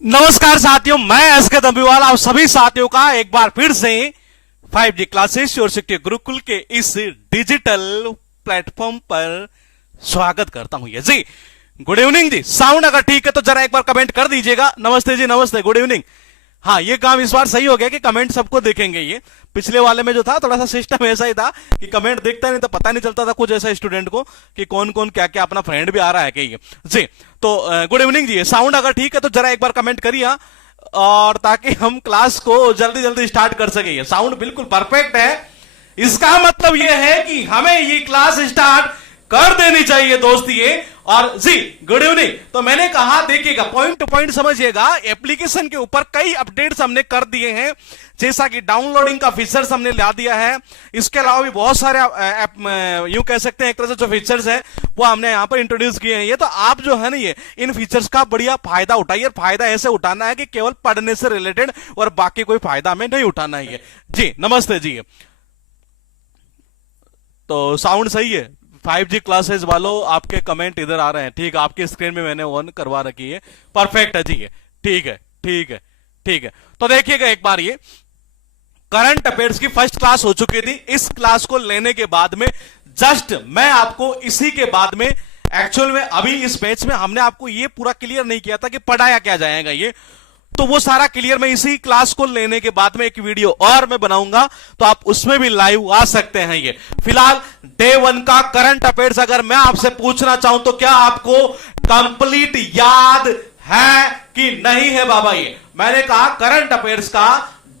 नमस्कार साथियों, मैं एसके दंबीवाल आप सभी साथियों का एक बार फिर से 5G क्लासेस और शिक्षक गुरुकुल के इस डिजिटल प्लेटफॉर्म पर स्वागत करता हूं। ये जी गुड इवनिंग जी। साउंड अगर ठीक है तो जरा एक बार कमेंट कर दीजिएगा। नमस्ते जी, नमस्ते, गुड इवनिंग। हाँ, ये काम इस बार सही हो गया कि कमेंट सबको देखेंगे। ये पिछले वाले में जो था थोड़ा सा सिस्टम ऐसा ही था कि कमेंट देखता नहीं तो पता नहीं चलता था कुछ ऐसा स्टूडेंट को कि कौन कौन क्या क्या अपना फ्रेंड भी आ रहा है कि ये जी। तो गुड इवनिंग जी। साउंड अगर ठीक है तो जरा एक बार कमेंट करिए और ताकि हम क्लास को जल्दी जल्दी स्टार्ट कर सके। ये साउंड बिल्कुल परफेक्ट है, इसका मतलब यह है कि हमें ये क्लास स्टार्ट कर देनी चाहिए दोस्त ये। और जी गुड इवनिंग। तो मैंने कहा देखिएगा, पॉइंट टू पॉइंट समझिएगा। एप्लीकेशन के ऊपर कई अपडेट्स हमने कर दिए हैं, जैसा कि डाउनलोडिंग का फीचर्स हमने ला दिया है। इसके अलावा भी बहुत सारे यूं कह सकते हैं एक तरह से जो फीचर्स है वो हमने यहां पर इंट्रोड्यूस किए हैं। ये तो आप जो है ना ये इन फीचर्स का बढ़िया फायदा उठाइए। फायदा ऐसे उठाना है कि केवल पढ़ने से रिलेटेड और बाकी कोई फायदा हमें नहीं उठाना है। जी नमस्ते जी। तो साउंड सही है? 5G क्लासेस वालों आपके कमेंट इधर आ रहे हैं। ठीक, आपकी स्क्रीन में मैंने ऑन करवा रखी है। परफेक्ट है जी। ठीक है, ठीक है, ठीक है। तो देखिएगा एक बार, ये करंट अफेयर्स की फर्स्ट क्लास हो चुकी थी। इस क्लास को लेने के बाद में जस्ट मैं आपको इसी के बाद में एक्चुअल में अभी इस बैच में हमने आपको ये पूरा क्लियर नहीं किया था कि पढ़ाया क्या जाएगा। ये तो वो सारा क्लियर मैं इसी क्लास को लेने के बाद में एक वीडियो और मैं बनाऊंगा, तो आप उसमें भी लाइव आ सकते हैं। ये फिलहाल डे 1 का करंट अफेयर्स अगर मैं आपसे पूछना चाहूं तो क्या आपको कंप्लीट याद है कि नहीं है बाबा? ये मैंने कहा करंट अफेयर्स का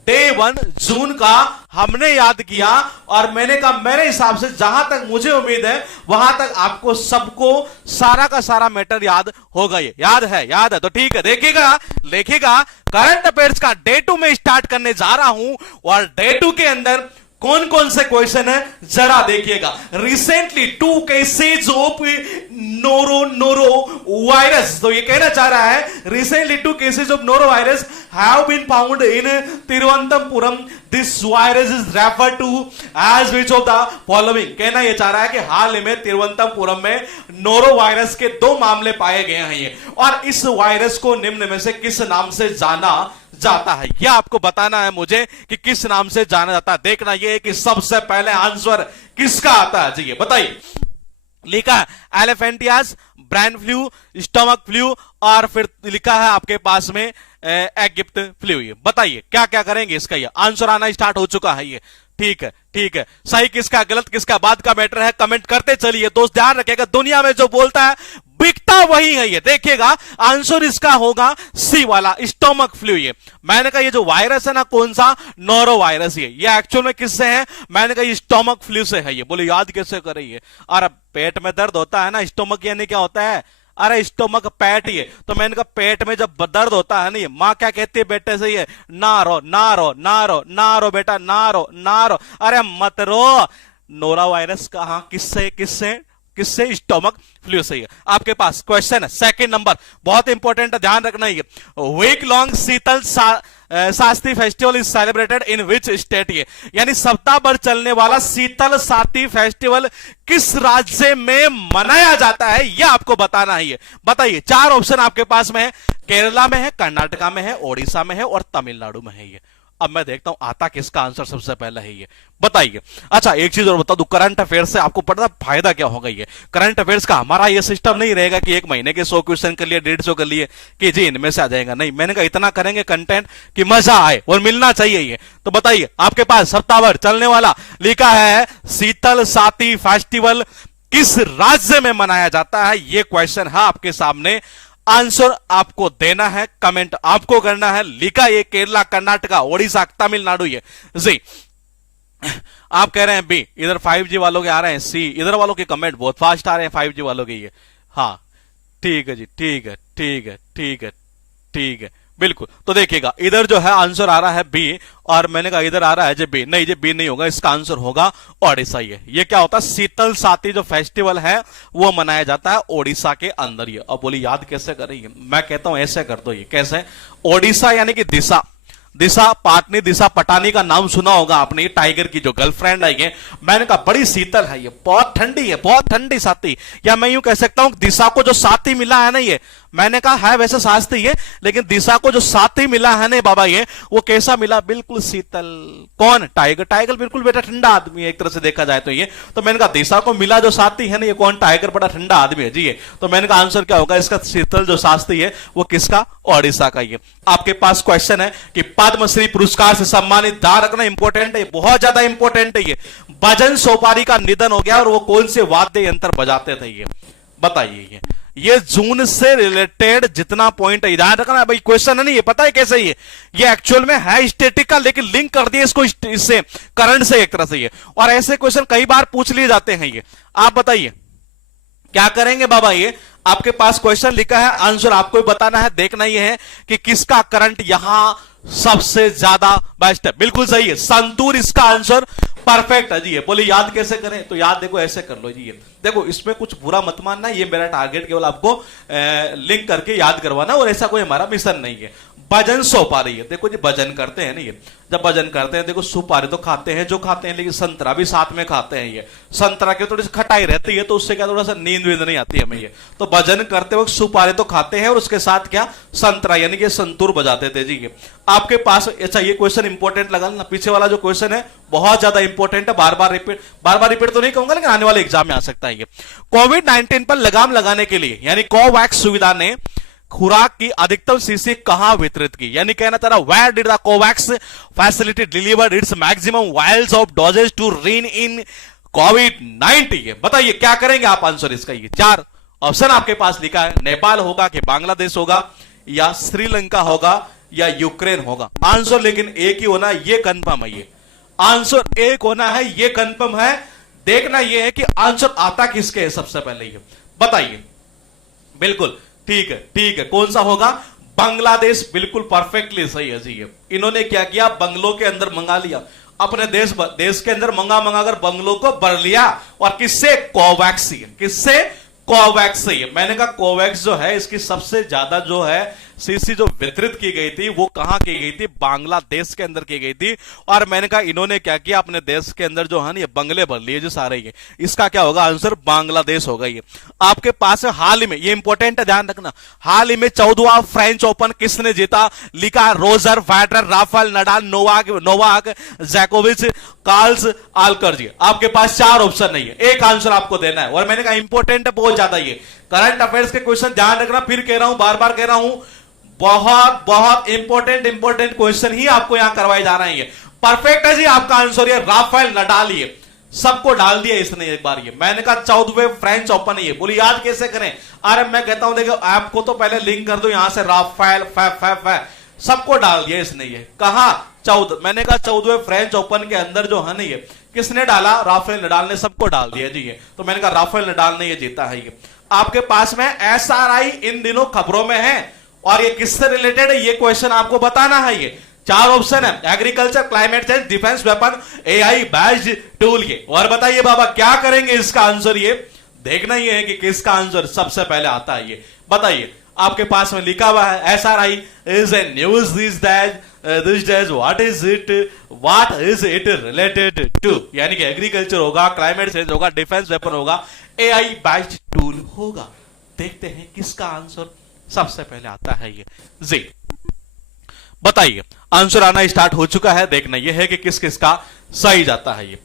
डे 1 जून का हमने याद किया और मैंने कहा मेरे हिसाब से जहां तक मुझे उम्मीद है वहां तक आपको सबको सारा का सारा मैटर याद होगा। ये याद है तो ठीक है। देखिएगा करंट अफेयर्स का डे 2 में स्टार्ट करने जा रहा हूं और डे 2 के अंदर कौन कौन से क्वेश्चन है जरा देखिएगा। Recently 2 cases of noro virus. तो ये कहना चाह रहा है recently 2 cases of noro virus have been found in Thiruvananthapuram. This virus is refer to as which of the following. कहना यह चाह रहा है कि हाल ही में तिरुवनंतपुरम में नोरो वायरस के 2 मामले पाए गए हैं ये, और इस वायरस को निम्न में से किस नाम से जाना जाता है? यह आपको बताना है मुझे कि किस नाम से जाना जाता है। देखना यह है कि सबसे पहले आंसर किसका आता है जी, बताइए। लिखा है एलिफेंटियास, ब्रेन फ्लू, स्टमक फ्लू, और फिर लिखा है आपके पास में एगिप्त फ्लू। ये बताइए क्या क्या करेंगे इसका? ये आंसर आना स्टार्ट हो चुका है। ये ठीक है, ठीक है। सही किसका, गलत किसका, बाद का मैटर है। कमेंट करते चलिए दोस्त। ध्यान रखिएगा, दुनिया में जो बोलता है बिकता वही है। ये देखिएगा आंसर इसका होगा सी वाला, स्टोमक फ्लू। ये मैंने कहा ये जो वायरस है ना, कौन सा, नोरो वायरस। ये एक्चुअल में किससे है? मैंने कहा ये स्टोमक फ्लू से है। ये बोले याद कैसे करें? ये अरे पेट में दर्द होता है ना, स्टोमक यानी क्या होता है? अरे स्टोमक पैट। ये तो मैंने कहा पेट में जब दर्द होता है ना, ये माँ क्या कहती है बेटे से? ये ना रो ना रो ना रो ना रो बेटा, ना रो ना रो। अरे मत रो। नोरा वायरस कहां, किससे किससे किससे? स्टोमक फ्लू से। आपके पास क्वेश्चन है सेकंड नंबर, बहुत इंपॉर्टेंट है, ध्यान रखना। ये week long Sheetal Shastri festival is celebrated in which state? ये यानी सप्ताह भर चलने वाला शीतल शास्त्री फेस्टिवल किस राज्य में मनाया जाता है? यह आपको बताना है। ये बताइए। 4 ऑप्शन आपके पास में है। केरला में है, कर्नाटका में है, ओडिशा में है और तमिलनाडु में है। ये अब मैं देखता हूं आता किसका आंसर सबसे पहला है। ये बताइए। अच्छा एक चीज और बता दूं, करंट अफेयर्स से आपको पता फायदा क्या होगा? ये करंट अफेयर्स का हमारा ये सिस्टम नहीं रहेगा कि 1 महीने के 100 क्वेश्चन कर लिए, 150 कर लिए कि जी इनमें से आ जाएगा। नहीं, मैंने कहा इतना करेंगे कंटेंट कि मजा आए और मिलना चाहिए। ये तो बताइए आपके पास सप्ताह भर चलने वाला लिखा है शीतल शास्त्री फेस्टिवल किस राज्य में मनाया जाता है? ये क्वेश्चन है आपके सामने। आंसर आपको देना है, कमेंट आपको करना है। लिखा ये केरला, कर्नाटका, ओडिशा, तमिलनाडु। ये जी आप कह रहे हैं बी। इधर 5G वालों के आ रहे हैं सी। इधर वालों के कमेंट बहुत फास्ट आ रहे हैं 5G वालों के। ये हाँ ठीक है जी, ठीक है, ठीक है, ठीक है, ठीक है, बिल्कुल। तो देखिएगा इधर जो है आंसर आ रहा है बी, और मैंने कहा इधर आ रहा है जे बी। नहीं, जे बी नहीं होगा, इसका आंसर होगा ओडिशा। ये क्या होता है? शीतल शास्त्री जो फेस्टिवल है वो मनाया जाता है ओडिशा के अंदर। ये अब बोली याद कैसे करेंगे? मैं कहता हूं ऐसे कर दो। ये कैसे? ओडिशा यानी कि दिशा, दिशा पाटनी, दिशा पटानी का नाम सुना होगा आपने। टाइगर की जो गर्लफ्रेंड है ये, मैंने कहा बड़ी शीतल है, ये बहुत ठंडी है, बहुत ठंडी साथी। या मैं यूं कह सकता हूं दिशा को जो साथी मिला है ना, ये मैंने कहा है वैसे शास्त्री है, लेकिन दिशा को जो साथी मिला है ना बाबा ये, वो कैसा मिला, बिल्कुल शीतल। कौन? टाइगर। टाइगर बिल्कुल बेटा ठंडा आदमी है एक तरह से देखा जाए तो ये। तो मैंने कहा दिशा को मिला जो साथी है ना, ये कौन? टाइगर, बड़ा ठंडा आदमी है जी ये। तो मैंने कहा आंसर क्या होगा इसका? शीतल जो शास्त्री है वो किसका? ओडिशा का। ये आपके पास क्वेश्चन है कि पद्मश्री पुरस्कार से सम्मानित, ध्यान रखना इंपॉर्टेंट है, बहुत ज्यादा इंपॉर्टेंट है ये। भजन सोपारी का निधन हो गया और वो कौन से वाद्य यंत्र बजाते थे ये बताइए। ये जून से रिलेटेड जितना पॉइंट है ध्यान रखना भाई, क्वेश्चन है नहीं ये, पता है कैसे ये एक्चुअल में है स्टैटिक का, लेकिन लिंक कर दिया इसको इससे, करंट से एक तरह से ये। और ऐसे क्वेश्चन कई बार पूछ लिए जाते हैं ये। आप बताइए क्या करेंगे बाबा? ये आपके पास क्वेश्चन लिखा है, आंसर आपको ही बताना है। देखना ये है कि किसका करंट यहां सबसे ज्यादा बेस्ट है। बिल्कुल सही है, संतूर इसका आंसर परफेक्ट है जी। ये बोले याद कैसे करें? तो याद देखो ऐसे कर लो जी। ये देखो इसमें कुछ बुरा मत मानना, ये मेरा टारगेट केवल आपको लिंक करके याद करवाना, और ऐसा कोई हमारा मिशन नहीं है। भजन सोपारी है, देखो जी भजन करते हैं ना ये, जब भजन करते हैं देखो सुपारी तो खाते हैं जो खाते हैं, लेकिन संतरा भी साथ में खाते हैं ये। संतरा की थोड़ी सी खटाई रहती है तो उससे क्या थोड़ा सा नींद वींद नहीं आती हमें ये। तो भजन करते वक्त सुपारी तो खाते हैं और उसके साथ क्या? संतरा, यानी कि संतूर बजाते थे जी ये। आपके पास अच्छा ये क्वेश्चन इंपॉर्टेंट लगा ना, पीछे वाला जो क्वेश्चन है बहुत ज्यादा इंपॉर्टेंट है, बार बार रिपीट तो नहीं कहूंगा, लेकिन आने वाले एग्जाम में आ सकता है ये। कोविड-19 पर लगाम लगाने के लिए यानी कोवैक्स सुविधा ने खुराक की अधिकतम शीशी कहां वितरित की? यानी कहना चाह रहा, where did the COVAX facility delivered its maximum vials of doses to rein in कोविड-19? बताइए क्या करेंगे आप आंसर इसका? ये 4 ऑप्शन आपके पास लिखा है, नेपाल होगा कि बांग्लादेश होगा या श्रीलंका होगा या यूक्रेन होगा। आंसर लेकिन एक ही होना, ये कंफर्म है। ये आंसर एक होना है, ये कंफर्म है। देखना ये है कि आंसर आता किसके है सबसे पहले, ये बताइए। बिल्कुल ठीक है, ठीक है, कौन सा होगा? बांग्लादेश, बिल्कुल परफेक्टली सही है जी। ये इन्होंने क्या किया? बंगलों के अंदर मंगा लिया, अपने देश के अंदर मंगा कर बंगलों को भर लिया। और किससे? कोवैक्स। किससे? कोवैक्स से। मैंने कहा कोवैक्स जो है इसकी सबसे ज्यादा जो है शीशी जो वितरित की गई थी वो कहां की गई थी? बांग्लादेश के अंदर की गई थी। और मैंने कहा इन्होंने क्या किया? अपने देश के अंदर जो है ना ये बंगले भर लिए जो सारे। ये इसका क्या होगा? आंसर बांग्लादेश होगा। ये आपके पास है हाल ही में, ये इंपॉर्टेंट है ध्यान रखना, हाल ही में 14वां फ्रेंच ओपन किसने जीता? लिखा Roger Federer, Rafael Nadal, Novak जोकोविच, कार्ल्स अल्कराज। आपके पास 4 ऑप्शन नहीं है, एक आंसर आपको देना है। और मैंने कहा इंपॉर्टेंट है बहुत ज्यादा ये, करंट अफेयर्स के क्वेश्चन ध्यान रखना, फिर कह रहा हूं, बार बार कह रहा हूं, बहुत बहुत इंपॉर्टेंट क्वेश्चन ही आपको यहां करवाए जा रहे हैं। परफेक्ट है जी आपका आंसर, ये राफेल नडाल। ये सबको डाल दिया इसने एक बार। ये मैंने कहा 14वें फ्रेंच ओपन है ये। बोली याद कैसे करें? अरे मैं कहता हूं देखो आपको तो पहले लिंक कर दो यहां से, राफेल सबको डाल दिया इसने। ये कहा 14, मैंने कहा 14वें फ्रेंच ओपन के अंदर जो है ना ये किसने डाला? राफेल नडाल ने सबको डाल दिया जी ये। तो मैंने कहा राफेल नडाल ने ये जीता है। ये आपके पास में SRI इन दिनों खबरों में है, और ये किससे रिलेटेड है ये क्वेश्चन आपको बताना है। ये 4 ऑप्शन है, agriculture, climate change, defence weapon, AI based tool. ये और बताइए बाबा क्या करेंगे इसका आंसर? ये देखना ही है कि किसका आंसर सबसे पहले आता है। ये बताइए, आपके पास में लिखा हुआ है SRI is a news these days, what is it related to? यानी कि एग्रीकल्चर होगा, क्लाइमेट चेंज होगा, डिफेंस वेपन होगा, AI बेस्ड टूल होगा। देखते हैं किसका आंसर सबसे पहले आता है ये जी। बताइए, आंसर आना स्टार्ट हो चुका है, देखना यह है कि किस किस का सही जाता है। ये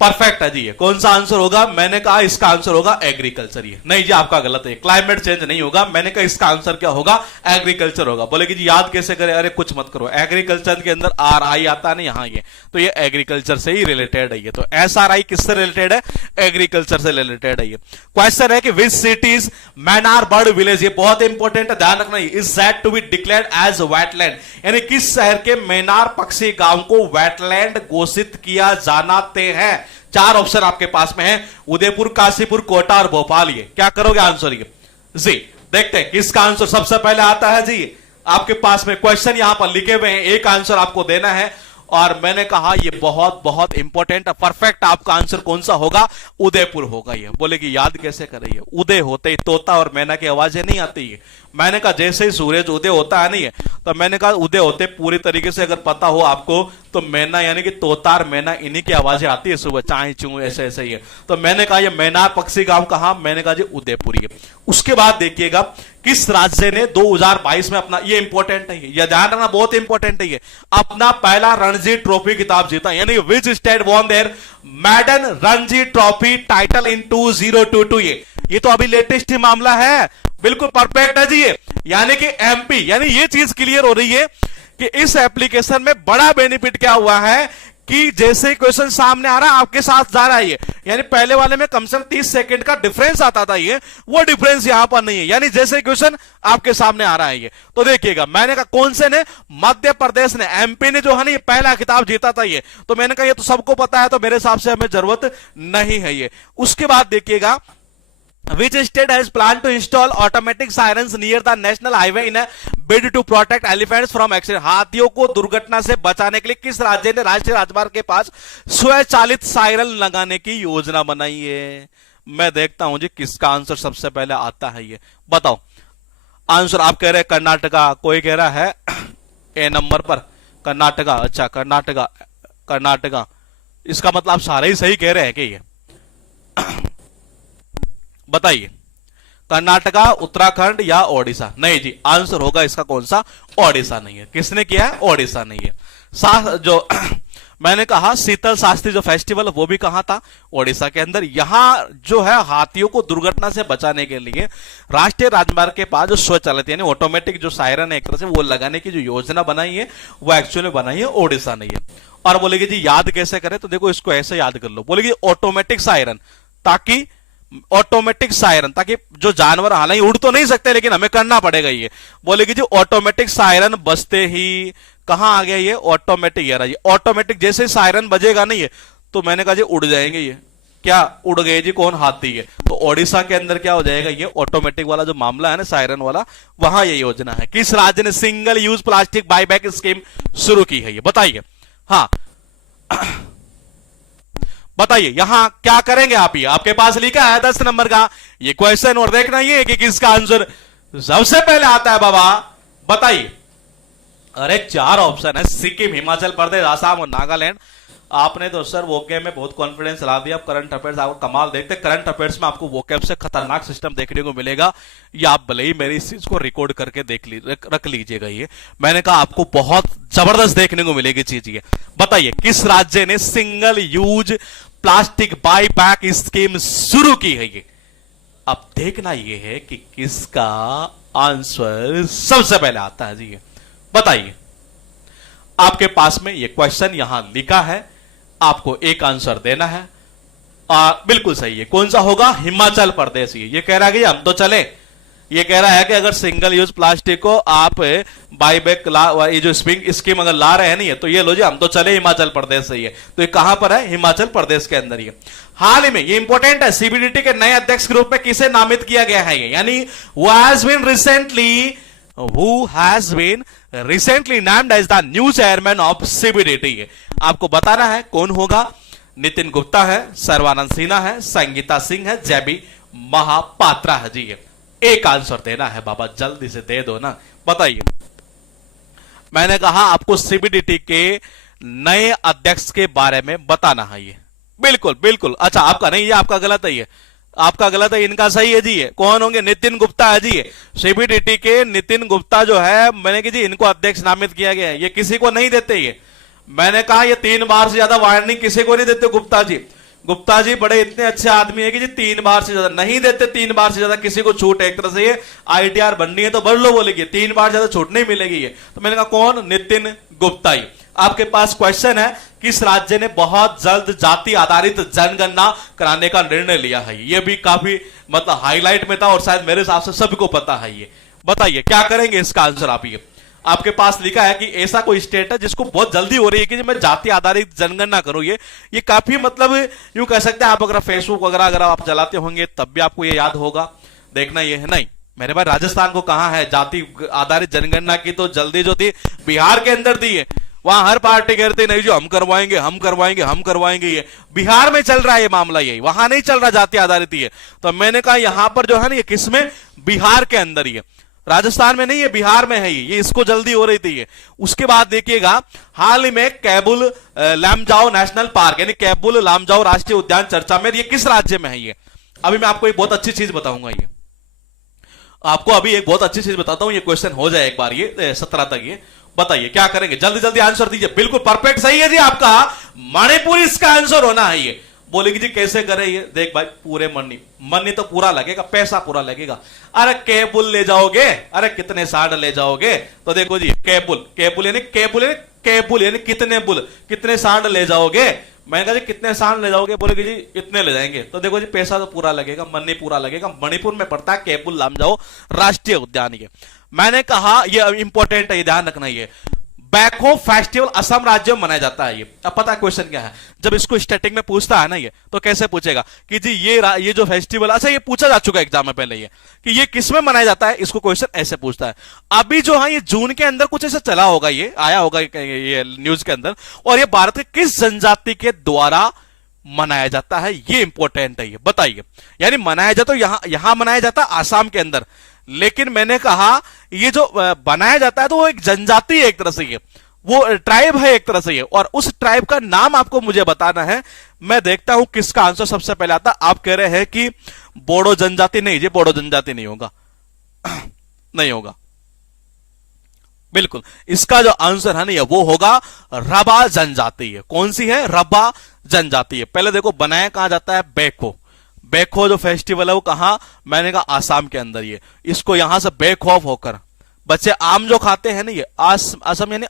परफेक्ट है जी। ये कौन सा आंसर होगा? मैंने कहा इसका आंसर होगा एग्रीकल्चर। ये नहीं जी आपका गलत है, क्लाइमेट चेंज नहीं होगा। मैंने कहा इसका आंसर क्या होगा? एग्रीकल्चर होगा। बोले कि जी याद कैसे करें? अरे कुछ मत करो, एग्रीकल्चर के अंदर RI आता नहीं यहां, ये तो ये एग्रीकल्चर से ही रिलेटेड है। ये तो SRI किससे रिलेटेड है? एग्रीकल्चर से रिलेटेड है। ये क्वेश्चन है कि which cities Menar bird village, ये बहुत इंपॉर्टेंट है ध्यान रखना, is said to be declared as wetland, यानी किस शहर के मैनार पक्षी गांव को वेटलैंड घोषित किया जाना तय है? 4 ऑप्शन आपके पास में है, उदयपुर, काशीपुर, कोटा और भोपाल। ये क्या करोगे आंसर? ये जी देखते हैं किसका आंसर सबसे पहले आता है जी। आपके पास में क्वेश्चन यहां पर लिखे हुए हैं, एक आंसर आपको देना है। और मैंने कहा ये बहुत बहुत इंपॉर्टेंट है, परफेक्ट आपका आंसर कौन सा होगा? उदयपुर होगा। ये बोले कि याद कैसे करें? ये उदय होते ही तोता और मैना की आवाजें नहीं आती है। मैंने कहा जैसे ही सूरज उदय होता है नहीं है, तो मैंने कहा उदय होते पूरी तरीके से अगर पता हो आपको तो मैना यानी कि तोतार मैना, इन्हीं की आवाजें आती है सुबह, चाय चू ऐसे ऐसे ही है। तो मैंने कहा ये मैनार पक्षी गांव कहां, मैंने कहा जी उदयपुर है। उसके बाद देखिएगा किस राज्य ने 2022 में अपना, ये इंपॉर्टेंट है, ये ध्यान रखना बहुत इंपॉर्टेंट है, ये अपना पहला रणजी ट्रॉफी खिताब जीता, यानी which state won their maiden Ranji trophy title in 2022। ये तो अभी लेटेस्ट ही मामला है, बिल्कुल परफेक्ट है जी ये। यानी कि एमपी, यानी ये चीज क्लियर हो रही है कि इस एप्लीकेशन में बड़ा बेनिफिट क्या हुआ है कि जैसे क्वेश्चन सामने आ रहा है आपके साथ जा रहा है ये, यानी पहले वाले में कम से कम 30 सेकंड का डिफरेंस आता था, ये वो डिफरेंस यहां पर नहीं है, यानी जैसे क्वेश्चन आपके सामने आ रहा है ये। तो देखिएगा मैंने कहा कौन से ने, मध्य प्रदेश ने, एमपी ने जो है ना ये पहला खिताब जीता था ये, तो मैंने कहा ये तो सबको पता है, तो मेरे हिसाब से हमें जरूरत नहीं है ये। उसके बाद देखिएगा Which state has planned to install automatic sirens near the national highway in a bid to protect elephants from accident? हाथियों को दुर्घटना से बचाने के लिए किस राज्य ने राष्ट्रीय राजमार्ग के पास स्वचालित सायरन लगाने की योजना बनाई है? मैं देखता हूं जी किसका आंसर सबसे पहले आता है, ये बताओ आंसर। आप कह रहे हैं कर्नाटका, कोई कह रहा है ए नंबर पर कर्नाटका, अच्छा कर्नाटका, कर्नाटका, इसका मतलब आप सारे ही सही कह रहे हैं कि ये बताइए कर्नाटका, उत्तराखंड या ओडिशा? नहीं जी, आंसर होगा इसका कौन सा, ओडिशा नहीं है। किसने किया है, ओडिशा नहीं है। जो मैंने कहा शीतल शास्त्री जो फेस्टिवल वो भी कहां था, ओडिशा के अंदर। यहां जो है हाथियों को दुर्घटना से बचाने के लिए राष्ट्रीय राजमार्ग के पास जो स्वचालित यानी ऑटोमेटिक जो सायरन है एक तरह से वो लगाने की जो योजना बनाई है वो एक्चुअली बनाई है ओडिशा नहीं है। और बोलेगी जी याद कैसे करें, तो देखो इसको ऐसे याद कर लो, बोलेगी ऑटोमेटिक सायरन, ताकि ऑटोमेटिक सायरन, ताकि जो जानवर हालांकि उड़ तो नहीं सकते लेकिन हमें करना पड़ेगा ये। बोलेगी जी ऑटोमेटिक सायरन बजते ही, कहां आ गया ये ऑटोमेटिक, ये ऑटोमेटिक जैसे सायरन बजेगा नहीं है तो मैंने कहा जी उड़ जाएंगे ये। क्या उड़ गए जी, कौन, हाथी है। तो ओडिशा के अंदर क्या हो जाएगा, ये ऑटोमेटिक वाला जो मामला है ना सायरन वाला, वहां ये योजना है। किस राज्य ने single use plastic buyback scheme शुरू की है, ये बताइए। हाँ बताइए यहां क्या करेंगे आप, ये आपके पास लिखा है 10 नंबर का ये क्वेश्चन, और देखना ये कि किसका आंसर सबसे पहले आता है बाबा, बताइए। अरे 4 ऑप्शन है, सिक्किम, हिमाचल प्रदेश, आसाम और नागालैंड। आपने तो सर वोकेब में बहुत कॉन्फिडेंस ला दिया। अब करंट अफेयर्स आपको कमाल देखते, करंट अफेयर्स में आपको वोकेब से खतरनाक सिस्टम देखने को मिलेगा। ये आप भले ही मेरी इस चीज को रिकॉर्ड करके रख लीजिएगा, ये मैंने कहा आपको बहुत जबरदस्त देखने को मिलेगी चीज ये। बताइए किस राज्य ने single use plastic by back scheme शुरू की है ये। अब देखना यह है कि किसका आंसर सबसे पहले आता है जी, बताइए। आपके पास में ये क्वेश्चन यहां लिखा है, आपको एक आंसर देना है। बिल्कुल सही है, कौन सा होगा, हिमाचल प्रदेश। ये कह रहा है कि हम तो चले, ये कह रहा है कि अगर सिंगल यूज प्लास्टिक को आप बाईबैक ये जो स्कीम अगर ला रहे हैं नहीं है तो ये लो जी हम तो चले हिमाचल प्रदेश से। ये तो ये कहां पर है, हिमाचल प्रदेश के अंदर। ये हाल ही में, ये इंपॉर्टेंट है, सीबीडीटी के नए अध्यक्ष के रूप में किसे नामित किया गया है ये, यानी who has been recently named as the new chairman of CBDT। आपको बताना है कौन होगा, नितिन गुप्ता है, सर्बानंद सिन्हा है, संगीता सिंह है, जेबी महापात्रा है जी। एक आंसर देना है बाबा, जल्दी से दे दो ना, बताइए। मैंने कहा आपको सीबीडीटी के नए अध्यक्ष के बारे में बताना है ये, बिल्कुल बिल्कुल। अच्छा आपका नहीं, ये आपका गलत है, ये आपका गलत है, इनका सही है जी। ये कौन होंगे, नितिन गुप्ता है जी। ये सीबीडीटी के नितिन गुप्ता जो है, मैंने कहा जी इनको अध्यक्ष नामित किया गया है, ये किसी को नहीं देते ये। मैंने कहा ये 3 बार से ज्यादा वार्निंग किसी को नहीं देते गुप्ता जी। गुप्ता जी बड़े इतने अच्छे आदमी है कि जी 3 बार से ज्यादा नहीं देते, 3 बार से ज्यादा किसी को छूट। एक तरह से ये आईटीआर बननी है तो भर लो, बोलेगी 3 बार ज्यादा छूट नहीं मिलेगी ये। तो मैंने कहा कौन, नितिन गुप्ता ही। आपके पास क्वेश्चन है, किस राज्य ने बहुत जल्द जाति आधारित जनगणना कराने का निर्णय लिया है। ये भी काफी मतलब हाईलाइट में था और शायद मेरे हिसाब से सबको पता है ये। बताइए क्या करेंगे इसका आंसर आप। ये आपके पास लिखा है कि ऐसा कोई स्टेट है जिसको बहुत जल्दी हो रही है कि मैं जाति आधारित जनगणना करूं। ये काफी मतलब यूं कह सकते हैं आप, अगर फेसबुक वगैरह अगर आप चलाते होंगे तब भी आपको ये याद होगा। देखना ये है, नहीं मेरे भाई राजस्थान को कहां है जाति आधारित जनगणना की, तो जल्दी जो थी बिहार के अंदर दी है। वहां हर पार्टी कहते नहीं जो हम करवाएंगे हम करवाएंगे हम करवाएंगे। ये बिहार में चल रहा है ये मामला, यही वहां नहीं चल रहा जाति आधारित। ये तो मैंने कहा यहां पर जो है ना ये किसमें, बिहार के अंदर। ये राजस्थान में नहीं है, बिहार में है ये इसको जल्दी हो रही थी ये। उसके बाद देखिएगा, हाल ही में कैबुल लामजाओ नेशनल पार्क यानी कैबुल लामजाओ राष्ट्रीय उद्यान चर्चा में, ये किस राज्य में है ये? अभी मैं आपको एक बहुत अच्छी चीज बताऊंगा, ये आपको अभी एक बहुत अच्छी चीज बताता हूं, ये क्वेश्चन हो जाए एक बार, ये 17 तक ये बताइए क्या करेंगे, जल्दी जल्दी आंसर दीजिए। बिल्कुल परफेक्ट सही है जी आपका, मणिपुर इसका आंसर होना है ये। बोलेगी जी कैसे करे ये? देख भाई, पूरे मनी तो पूरा लगेगा, पैसा पूरा लगेगा। अरे केबुल ले जाओगे, अरे कितने सांड ले जाओगे? तो देखो जी, केबुल यानी कितने बुल, कितने सांड ले जाओगे? मैंने कहा जी कितने सांड ले जाओगे? बोलेगी जी इतने ले जाएंगे। तो देखो जी, पैसा तो पूरा लगेगा, मनी पूरा लगेगा। मणिपुर में पड़ता है केबुल लामजाओ राष्ट्रीय उद्यान। ये मैंने कहा ये इंपॉर्टेंट है, ये ध्यान रखना। ये बैकहो फेस्टिवल असम राज्य में मनाया जाता है ये। अब पता है क्वेश्चन क्या है, जब इसको स्टैटिक में पूछता है ना ये, तो कैसे पूछेगा कि जी ये जो फेस्टिवल, अच्छा ये पूछा जा चुका है एग्जाम में पहले ये, कि ये किस में मनाया जाता है, इसको क्वेश्चन ऐसे पूछता है। अभी जो है ये जून के अंदर कुछ ऐसा चला होगा, ये आया होगा ये न्यूज के अंदर, और ये भारत के किस जनजाति के द्वारा मनाया जाता है, ये इंपॉर्टेंट है ये, बताइए। यानी मनाया जाता है यहां मनाया जाता है आसाम के अंदर, लेकिन मैंने कहा ये जो बनाया जाता है तो वो एक जनजाति है एक तरह से, ये वो ट्राइब है एक तरह से ये, और उस ट्राइब का नाम आपको मुझे बताना है। मैं देखता हूं किसका आंसर सबसे पहले आता। आप कह रहे हैं कि बोडो जनजाति, नहीं जी बोडो जनजाति नहीं होगा, नहीं होगा। बिल्कुल इसका जो आंसर है ना वो होगा रबा जनजाति है। कौन सी है? रबा जनजाति है। पहले देखो बनाया कहां जाता है, बैकहो जो फेस्टिवल है वो कहां, मैंने कहा आसाम के अंदर। ये इसको यहां से बैक ऑफ होकर, बच्चे आम जो खाते हैं ना ये असम यानी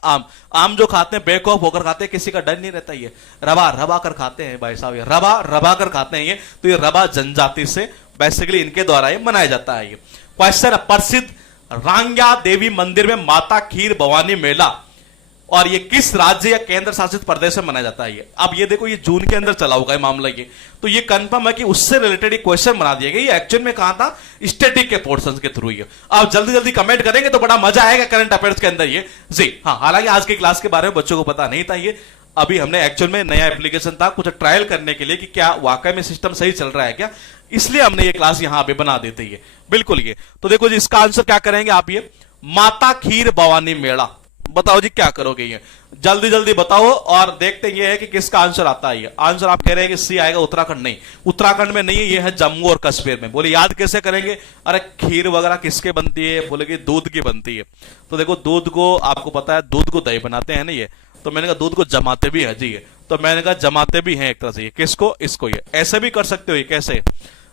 आम जो खाते हैं बैक ऑफ होकर खाते हैं, किसी का डर नहीं रहता। ये रबा कर खाते हैं भाई साहब, ये रबा कर खाते हैं ये। तो ये रबा जनजाति से बेसिकली इनके द्वारा ये मनाया जाता है। ये क्वेश्चन, प्रसिद्ध रांग्या देवी मंदिर में माता खीर भवानी मेला, और ये किस राज्य या केंद्र शासित प्रदेश में मनाया जाता है ये? अब ये देखो, ये जून के अंदर चला होगा ये मामला, ये तो ये कंफर्म है कि उससे रिलेटेड एक क्वेश्चन बना दिया गया। ये एक्चुअल में कहा था स्टैटिक के पोर्शन के थ्रू। ये आप जल्दी जल्दी कमेंट करेंगे तो बड़ा मजा आएगा करंट अफेयर्स के अंदर ये जी। हाँ, हालांकि आज की क्लास के बारे में बच्चों को पता नहीं था, ये अभी हमने एक्चुअल में नया एप्लीकेशन था कुछ ट्रायल करने के लिए कि क्या वाकई में सिस्टम सही चल रहा है क्या, इसलिए हमने ये क्लास यहां पे बना देते हैं। बिल्कुल ये तो देखो जी, इसका आंसर क्या करेंगे आप? ये माता खीर भवानी मेला, बताओ जी क्या करोगे? ये जल्दी जल्दी बताओ, और देखते ये है कि किसका आंसर आता है। ये आंसर आप कह रहे हैं कि सी आएगा, उत्तराखंड नहीं, उत्तराखंड में नहीं है, ये है जम्मू और कश्मीर में। बोले याद कैसे करेंगे? अरे खीर वगैरह किसके बनती है? बोले कि दूध की बनती है। तो देखो दूध को आपको पता है, दूध को दही बनाते हैं ना ये, तो मैंने कहा दूध को जमाते भी है जी ये, तो मैंने कहा जमाते भी हैं एक तरह से। ये किसको? इसको। ये ऐसे भी कर सकते हो। ये कैसे?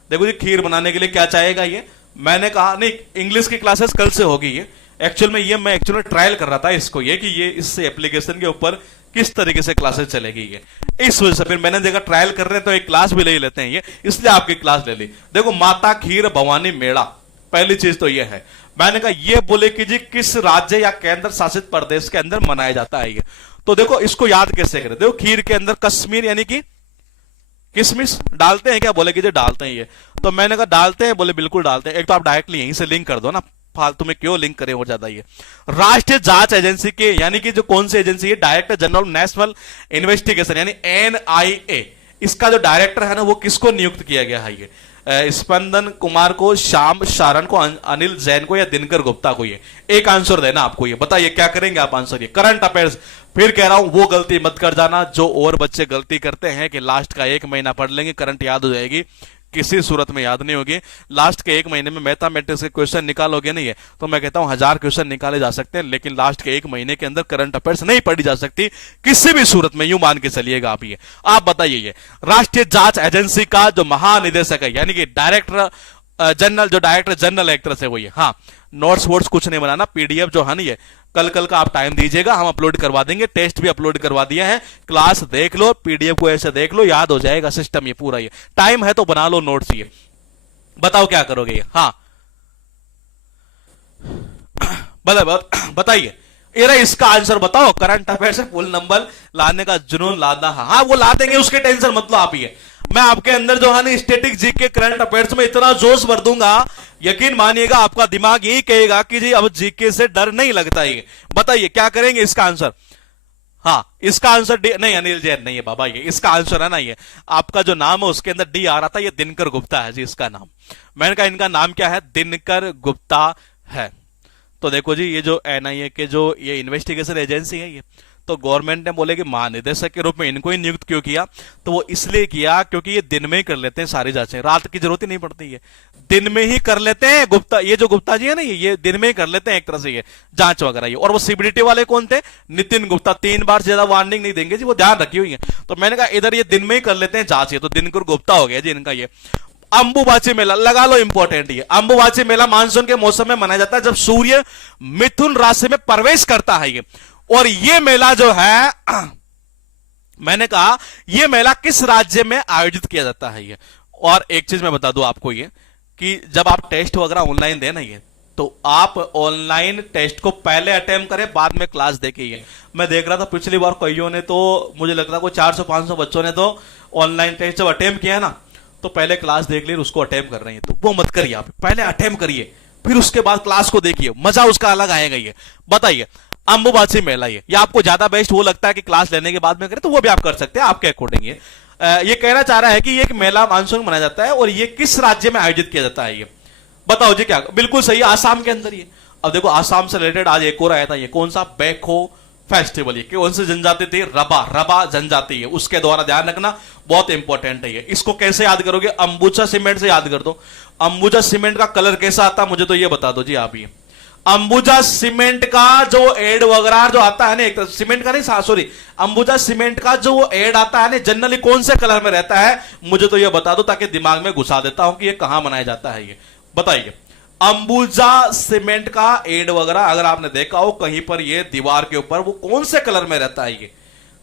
देखो जी, खीर बनाने के लिए क्या चाहेगा ये? मैंने कहा नहीं, इंग्लिश की क्लासेस कल से होगी ये। एक्चुअल में ये मैं एक्चुअली ट्रायल कर रहा था इसको, ये कि ये इस एप्लीकेशन के ऊपर किस तरीके से क्लासेस चलेगी ये, इस वजह से फिर मैंने देखा ट्रायल कर रहे हैं तो एक क्लास भी ले लेते हैं ये, इसलिए आपकी क्लास ले ली। देखो माता खीर भवानी मेला, पहली चीज तो ये है। मैंने कहा ये बोले कि जी किस राज्य या केंद्र शासित प्रदेश के अंदर मनाया जाता है ये। तो देखो इसको याद कैसे करें? देखो खीर के अंदर कश्मीर यानी कि किशमिश डालते हैं क्या? बोले कि जी डालते हैं ये। तो मैंने कहा डालते हैं? बोले बिल्कुल डालते हैं। एक तो आप डायरेक्टली यहीं से लिंक कर दो ना, फालतू में क्यों लिंक करें और ज्यादा। ये राष्ट्रीय जांच एजेंसी के यानी कि जो कौन सी एजेंसी है, डायरेक्टर जनरल नेशनल इन्वेस्टिगेशन यानी NIA, इसका जो डायरेक्टर है ना वो किसको नियुक्त किया गया है? ये स्पंदन कुमार को, श्याम शारण को, अनिल जैन को, या दिनकर गुप्ता को? ये एक आंसर देना आपको। ये बताइए क्या करेंगे आप आंसर? ये करंट अफेयर्स, फिर कह रहा हूं वो गलती मत कर जाना जो और बच्चे गलती करते हैं कि लास्ट का 1 महीना पढ़ लेंगे, करंट याद हो जाएगी, किसी सूरत में याद नहीं होगी। लास्ट के 1 महीने में मैथमेटिक्स के क्वेश्चन निकालोगे नहीं है तो मैं कहता हूं 1000 क्वेश्चन निकाले जा सकते हैं, लेकिन लास्ट के 1 महीने के अंदर करंट अफेयर्स नहीं पढ़ी जा सकती किसी भी सूरत में, यूं मान के चलिएगा आप। ये आप बताइए, ये राष्ट्रीय जांच एजेंसी का जो महानिदेशक है यानी कि डायरेक्टर जनरल, जो डायरेक्टर जनरल है एक तरह से वो ये। हाँ, नोट्स वोट्स कुछ नहीं बनाना, पीडीएफ जो है ना ये कल का आप टाइम दीजिएगा, हम अपलोड करवा देंगे। टेस्ट भी अपलोड करवा दिया है, क्लास देख लो, पीडीएफ को ऐसे देख लो, याद हो जाएगा सिस्टम ये पूरा। ये टाइम है तो बना लो नोट्स। ये बताओ क्या करोगे? ये हाँ बताइए, इसका आंसर बताओ। करंट अफेयर से फुल नंबर लाने का जुनून लाना, हाँ वो ला देंगे, उसके टेंशन मत लो आप। ये मैं आपके अंदर जो है ना स्टैटिक जीके करंट अफेयर्स में इतना जोश भर दूंगा, यकीन मानिएगा आपका दिमाग यही कहेगा कि जी अब जीके से डर नहीं लगता। ये बताइए क्या करेंगे इसका आंसर? हाँ, इसका आंसर डी नहीं, अनिल जैन नहीं है बाबा। ये इसका आंसर है ना, ये आपका जो नाम है उसके अंदर डी आ रहा था, ये दिनकर गुप्ता है जी इसका नाम। मैंने कहा इनका नाम क्या है? दिनकर गुप्ता है। तो देखो जी, ये जो एनआईए के जो ये इन्वेस्टिगेशन एजेंसी है, ये तो गवर्नमेंट ने बोले कि महानिदेशक के रूप में इनको ही नियुक्त क्यों किया, तो वो इसलिए किया क्योंकि ये दिन में ही कर लेते हैं सारी जांचें, रात की जरूरत ही नहीं पड़ती है, दिन में ही कर लेते हैं। गुप्ता, ये जो गुप्ता जी है ना, ये दिन में ही कर लेते हैं एक तरह से ये जांच वगैरह ये। और वो सीबीडीटी वाले कौन थे? नितिन गुप्ता। 3 बार से ज्यादा वार्निंग नहीं देंगे जी, वो ध्यान रखी हुई है। तो मैंने कहा इधर ये दिन में ही कर लेते हैं जांच, ये तो दिनकर गुप्ता हो गया जी इनका ये। अंबुबाची मेला लगा लो, इंपॉर्टेंट ये अंबुबाची मेला मानसून के मौसम में मनाया जाता है, जब सूर्य मिथुन राशि में प्रवेश करता है ये। और ये मेला जो है मैंने कहा ये मेला किस राज्य में आयोजित किया जाता है ये। और एक चीज मैं बता दूं आपको ये, कि जब आप टेस्ट वगैरह ऑनलाइन देना ये, तो आप ऑनलाइन टेस्ट को पहले अटेम्प्ट करें, बाद में क्लास देके ये। मैं देख रहा था पिछली बार कईयों ने, तो मुझे लग रहा है कोई 400-500 बच्चों ने तो ऑनलाइन टेस्ट जब अटेम्प्ट किया ना, तो पहले क्लास देख ली, उसको अटेम्प्ट कर रहे हैं। तो वो मत करिए, आप पहले अटेम्प्ट करिए, फिर उसके बाद क्लास को देखिए, मजा उसका अलग आएगा ये। बताइए अंबुबाची मेला ये, या आपको ज्यादा बेस्ट वो लगता है कि क्लास लेने के बाद में करें, तो वो भी आप कर सकते हैं आपके अकॉर्डिंग ये कहना चाह रहा है कि ये एक मेला मानसून में मनाया जाता है, और ये किस राज्य में आयोजित किया जाता है ये बताओ जी। क्या बिल्कुल सही, आसाम के अंदर ये। अब देखो आसाम से रिलेटेड आज एक और आया था, ये कौन सा? बैखो फेस्टिवल। ये कौन सी जनजाति थी? रबा जनजाति है, उसके द्वारा ध्यान रखना बहुत इंपॉर्टेंट है ये। इसको कैसे याद करोगे? अंबुजा सीमेंट से याद कर दो। अंबुजा सीमेंट का कलर कैसा आता है मुझे तो ये बता दो जी आप। ये अंबुजा सीमेंट का जो एड वगैरह जो आता है ना, एक सीमेंट का नहीं, सॉरी, अंबुजा सीमेंट का जो एड आता है ना, जनरली कौन से कलर में रहता है मुझे तो ये बता दो, ताकि दिमाग में घुसा देता हूं कि ये कहां मनाया जाता है ये। बताइए अंबुजा सीमेंट का एड वगैरह अगर आपने देखा हो कहीं पर ये दीवार के ऊपर, वो कौन से कलर में रहता है ये,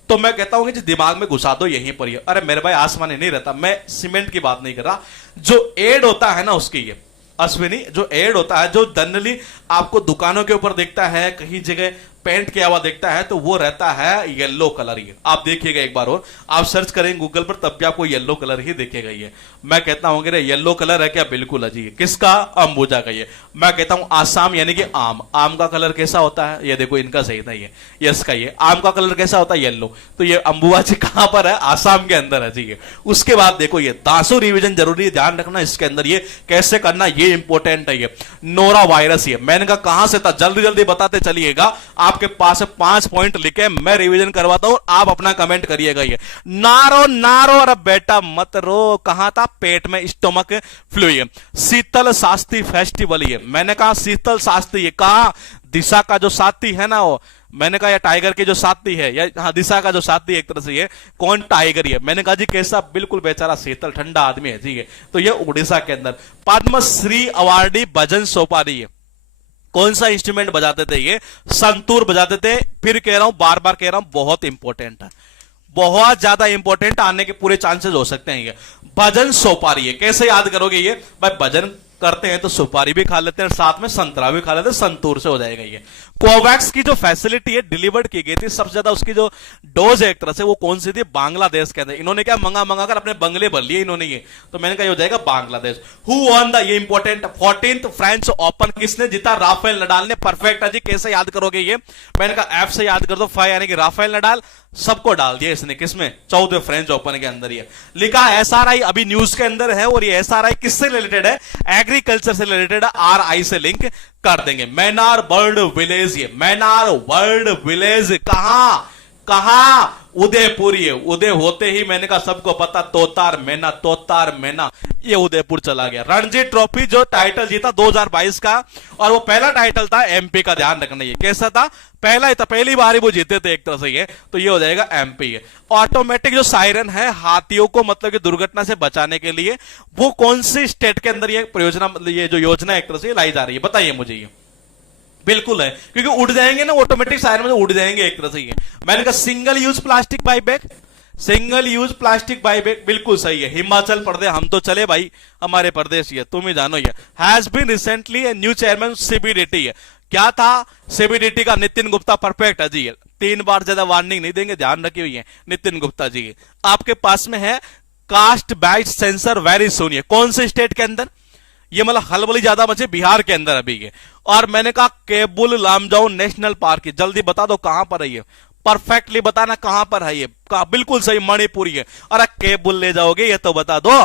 तो मैं कहता हूं कि दिमाग में घुसा दो यहीं पर ये। अरे मेरे भाई आसमानी नहीं रहता, मैं सीमेंट की बात नहीं कर रहा, जो एड होता है ना उसकी, ये अश्विनी जो एड होता है, जो जनरली आपको दुकानों के ऊपर दिखता है, कहीं जगह पेंट किया हुआ दिखता है, तो वो रहता है येलो कलर। ये आप देखिएगा एक बार और, आप सर्च करेंगे गूगल पर तब भी आपको येलो कलर ही दिखेगा ये। मैं कहता हूं कि येलो कलर है क्या? बिल्कुल अजी। किसका? अंबुजा का ये। मैं कहता हूं आसाम यानी कि आम का कलर कैसा होता है? ये देखो इनका सही था ये, यस का ये आम का कलर कैसा होता है? येलो। तो ये अंबुबाची कहां पर है? आसाम के अंदर है जी ये। उसके बाद देखो ये दासो रिविजन जरूरी है, ध्यान रखना इसके अंदर ये कैसे करना, ये इंपॉर्टेंट है ये। नोरा वायरस ये मैंने कहा कहां से था, जल्दी जल्दी बताते चलिएगा। आपके पास 5 पॉइंट लिखे, मैं रिवीजन करवाता हूं, आप अपना कमेंट करिएगा ये। नारो अरे बेटा मत रो, कहां था? पेट में, स्टोमक फ्लू। ये शीतल शास्त्री फेस्टिवल ये, मैंने कहा शीतल शास्त्री, ये कहा दिशा का जो साथी है ना वो, मैंने कहा या टाइगर के जो साथी है, या हाँ दिशा का जो साथी एक तरह से ये कौन? टाइगर ये। मैंने कहा जी कैसा? बिल्कुल बेचारा शीतल ठंडा आदमी है जी ये। तो ये उड़ीसा के अंदर पद्मश्री अवार्डी भजन सोपारी है, कौन सा इंस्ट्रूमेंट बजाते थे ये? संतूर बजाते थे। फिर कह रहा हूं, बार बार कह रहा हूं, बहुत इंपॉर्टेंट है, बहुत ज्यादा इंपॉर्टेंट, आने के पूरे चांसेस हो सकते हैं ये। भजन सोपारी है, कैसे याद करोगे ये? भाई भजन करते हैं तो सुपारी भी खा लेते हैं, साथ में संतरा भी खा लेते हैं, संतूर से हो जाएगा ये। कोवैक्स की जो फैसिलिटी है डिलीवर्ड की गई थी, सबसे ज्यादा उसकी जो डोज है एक तरह से वो कौन सी थी? बांग्लादेश के अंदर। इन्होंने क्या मंगा कर अपने बंगले भर लिए इन्होंने ये, तो मैंने कहा हो जाएगा बांग्लादेश। हु वन द, ये इंपॉर्टेंट, 14th फ्रेंच ओपन किसने जीता? राफेल नडाल ने। परफेक्ट है जी, कैसे याद करोगे ये? मैंने कहा एफ से याद कर दो, 5 यानी कि राफेल नडाल, सबको डाल दिया इसने, किसमें? 14वें फ्रेंच ओपन के अंदर। ये लिखा एसआरआई अभी न्यूज के अंदर है, और ये एसआरआई किससे रिलेटेड है? एग्रीकल्चर से रिलेटेड है, आरआई से लिंक कर देंगे। मैनार बर्ड विलेज, ये मैनार बर्ड विलेज कहां? उदयपुर। ये उदय होते ही मैंने कहा सबको पता, तोतार मैना ये उदयपुर चला गया। रणजी ट्रॉफी जो टाइटल जीता 2022 का, और वो पहला टाइटल था एमपी का, ध्यान रखना। ये कैसा था? पहला ही था, पहली बार ही वो जीते थे एक तरह से ये, तो ये हो जाएगा एमपी। ऑटोमेटिक जो सायरन है हाथियों को मतलब कि दुर्घटना से बचाने के लिए, वो कौन सी स्टेट के अंदर ये परियोजना, ये जो योजना एक तरह से लाई जा रही है, बताइए मुझे ये। बिल्कुल है, क्योंकि उड़ जाएंगे ना ऑटोमेटिक सायरन में, उड़ जाएंगे एक तरह से ये। मैंने कहा single use plastic by bag, single use plastic by bag, बिल्कुल सही है। हिमाचल प्रदेश, हम तो चले भाई, हमारे प्रदेश ये तुम ही जानो। ये has been recently a new chairman CBDT है, क्या था? सीबीडीटी का नितिन गुप्ता। परफेक्ट है जी, 3 बार ज्यादा वार्निंग नहीं देंगे, ध्यान रखी हुई है नितिन गुप्ता जी। आपके पास में है caste batch census very soon, कौन से स्टेट के अंदर? ये मतलब हलबली ज्यादा मचे, बिहार के अंदर अभी ये। और मैंने कहा केबुल लामजाओ नेशनल पार्क, जल्दी बता दो कहां पर है ये, परफेक्टली बताना कहां पर है ये। बिल्कुल सही, मणिपुर है। अरे केबुल ले जाओगे ये तो बता दो,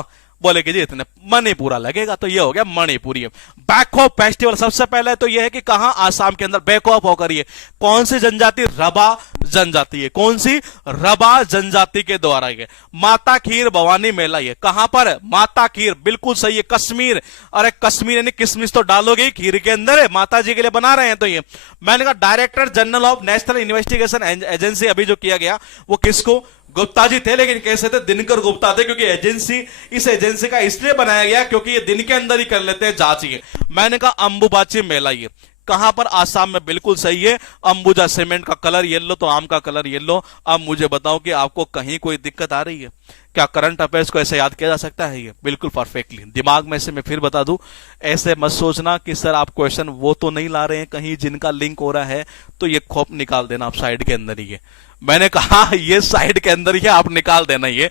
बोले कि जी इतने मणिपुरा लगेगा, तो ये हो गया मणिपुरी। बैकहो फेस्टिवल, सबसे पहले तो ये है कि कहां, आसाम के अंदर बैकहो होकर, ये कौन सी जनजाति, रबा जनजाति है, कौन सी, रबा जनजाति के द्वारा ये माता खीर भवानी मेला, ये कहां पर है, माता खीर, बिल्कुल सही है, कश्मीर। अरे कश्मीर यानी किशमिश तो डालोगे खीर के अंदर है, माता जी के लिए बना रहे हैं। तो ये मैंने कहा director general of national investigation agency अभी जो किया गया वो किसको, गुप्ता जी थे, लेकिन कैसे थे, दिनकर गुप्ता थे, क्योंकि एजेंसी, इस एजेंसी का इसलिए बनाया गया क्योंकि ये दिन के अंदर ही कर लेते हैं जांच। ये मैंने कहा अंबुबाची मेला, ये कहां पर, आसाम में, बिल्कुल सही है। अंबुजा सीमेंट का कलर येलो तो आम का कलर येलो। अब मुझे बताओ कि आपको कहीं कोई दिक्कत आ रही है क्या, करंट अफेयर्स को ऐसे याद किया जा सकता है, ये बिल्कुल परफेक्टली दिमाग में से। मैं फिर बता दूं, ऐसे मत सोचना कि सर आप क्वेश्चन वो तो नहीं ला रहे हैं कहीं जिनका लिंक हो रहा है, तो ये खोप निकाल देना आप साइड के अंदर ही है। मैंने कहा ये साइड के अंदर ही आप निकाल देना, ये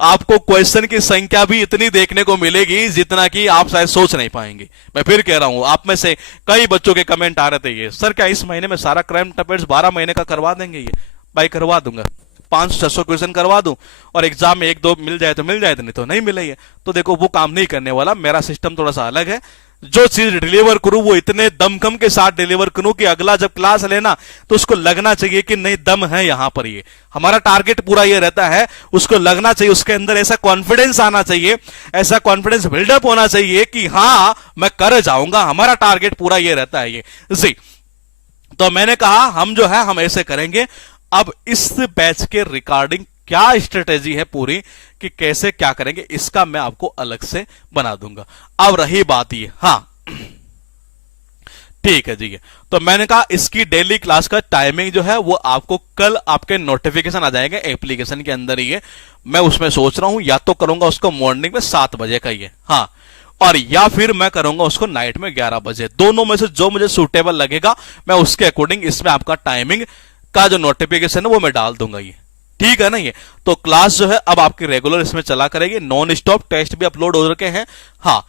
आपको क्वेश्चन की संख्या भी इतनी देखने को मिलेगी जितना कि आप शायद सोच नहीं पाएंगे। मैं फिर कह रहा हूं, आप में से कई बच्चों के कमेंट आ रहे थे, ये सर क्या इस महीने में सारा करंट अफेयर्स 12 महीने का करवा देंगे, ये भाई करवा दूंगा, 500-600 क्वेश्चन करवा दूं, और एग्जाम में 1-2 मिल जाए तो मिल जाए, तो नहीं तो नहीं मिले। तो देखो वो काम नहीं करने वाला, मेरा सिस्टम थोड़ा सा अलग है। जो चीज डिलीवर करूं वो इतने दमखम के साथ डिलीवर करूं कि अगला जब क्लास लेना तो उसको लगना चाहिए कि नहीं दम है यहां पर। ये हमारा टारगेट पूरा ये रहता है, उसको लगना चाहिए, उसके अंदर ऐसा कॉन्फिडेंस आना चाहिए, ऐसा कॉन्फिडेंस बिल्डअप होना चाहिए कि हां मैं कर जाऊंगा। हमारा टारगेट पूरा ये रहता है ये जी। तो मैंने कहा हम जो है हम ऐसे करेंगे। अब इस बैच के रिकॉर्डिंग क्या स्ट्रेटेजी है पूरी कि कैसे क्या करेंगे, इसका मैं आपको अलग से बना दूंगा। अब रही बात ये, हाँ ठीक है जी। तो मैंने कहा इसकी डेली क्लास का टाइमिंग जो है वो आपको कल आपके नोटिफिकेशन आ जाएंगे एप्लीकेशन के अंदर ही है। मैं उसमें सोच रहा हूं या तो करूंगा उसको मॉर्निंग में 7 बजे का ही है, हाँ, और या फिर मैं करूंगा उसको नाइट में 11 बजे। दोनों में से जो मुझे सुटेबल लगेगा मैं उसके अकॉर्डिंग इसमें आपका टाइमिंग का जो नोटिफिकेशन है वो मैं डाल दूंगा, ये ठीक है ना। ये तो क्लास जो है अब आपकी रेगुलर इसमें चला करेगी, नॉन स्टॉप, टेस्ट भी अपलोड हो रखे हैं, हाँ।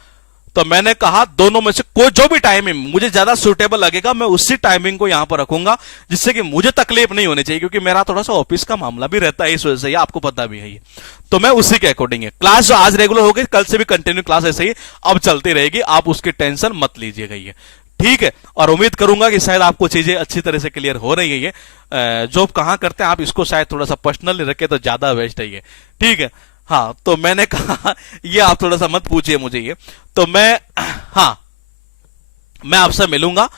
तो मैंने कहा दोनों में से कोई जो भी टाइमिंग मुझे ज्यादा सुटेबल लगेगा मैं उसी टाइमिंग को यहां पर रखूंगा, जिससे कि मुझे तकलीफ नहीं होनी चाहिए, क्योंकि मेरा थोड़ा सा ऑफिस का मामला भी रहता है इस वजह से, ये आपको पता भी है ये। तो मैं उसी के अकॉर्डिंग है क्लास जो आज रेगुलर हो गई, कल से भी कंटिन्यू क्लास ऐसे ही अब चलती रहेगी, आप उसकी टेंशन मत लीजिएगा, ये ठीक है। और उम्मीद करूंगा कि शायद आपको चीजें अच्छी तरह से क्लियर हो रही है। ये जॉब कहां करते हैं आप इसको शायद थोड़ा सा पर्सनली रखे तो ज्यादा बेस्ट है ये, ठीक है। हाँ तो मैंने कहा ये आप थोड़ा सा मत पूछिए मुझे ये, तो मैं हाँ मैं आपसे मिलूंगा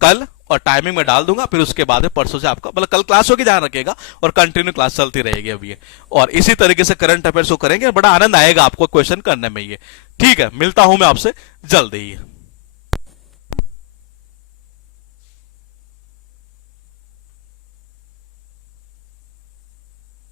कल और टाइमिंग में डाल दूंगा, फिर उसके बाद परसों से आपका मतलब कल क्लास होगी, ध्यान रखिएगा, और कंटिन्यू क्लास चलती रहेगी अभी ये, और इसी तरीके से करंट अफेयर्स को करेंगे, बड़ा आनंद आएगा आपको क्वेश्चन करने में ये, ठीक है। मिलता हूं मैं आपसे जल्दी ही।